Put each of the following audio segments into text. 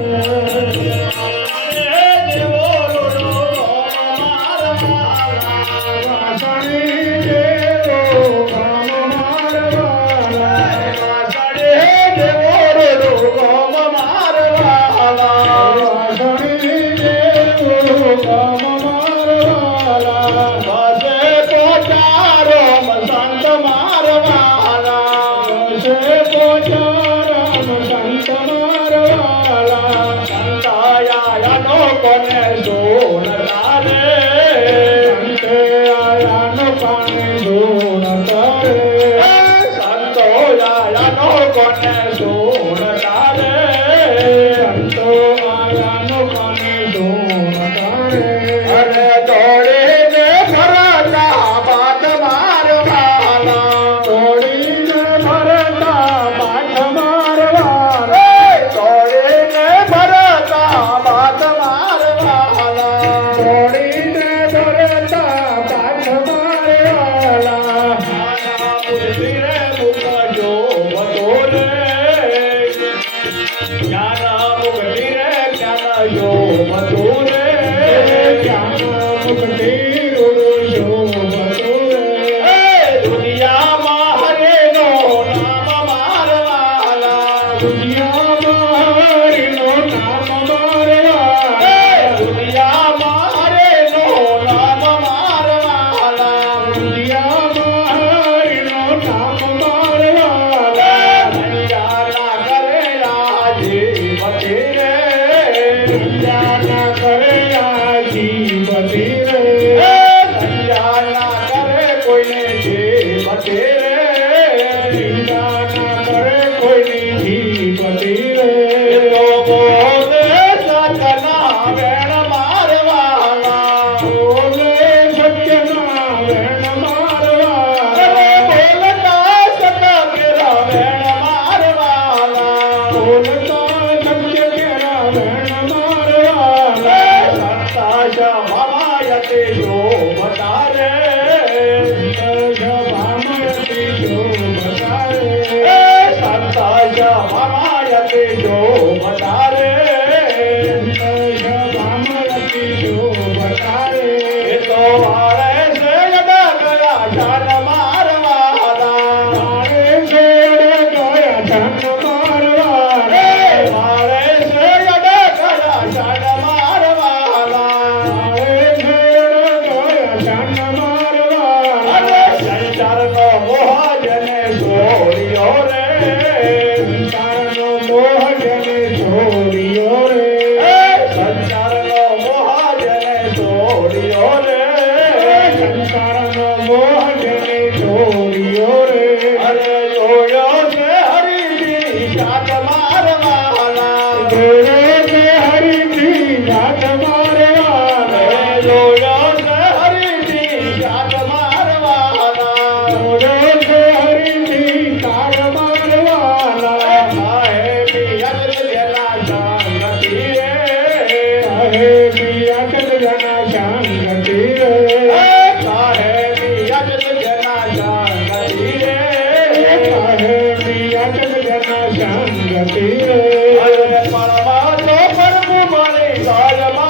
Música કોને જોડતા રે સંતે આયાનો કોને જોડતા રે સંતો આયાનો કોને જોડતા Thank you. ભવાયતે શોભતા રે શોભતા Yeah. Ayama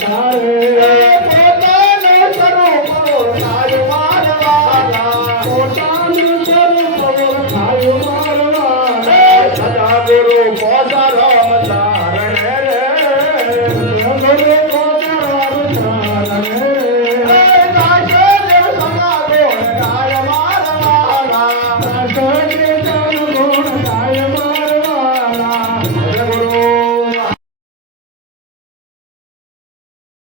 Hare Hare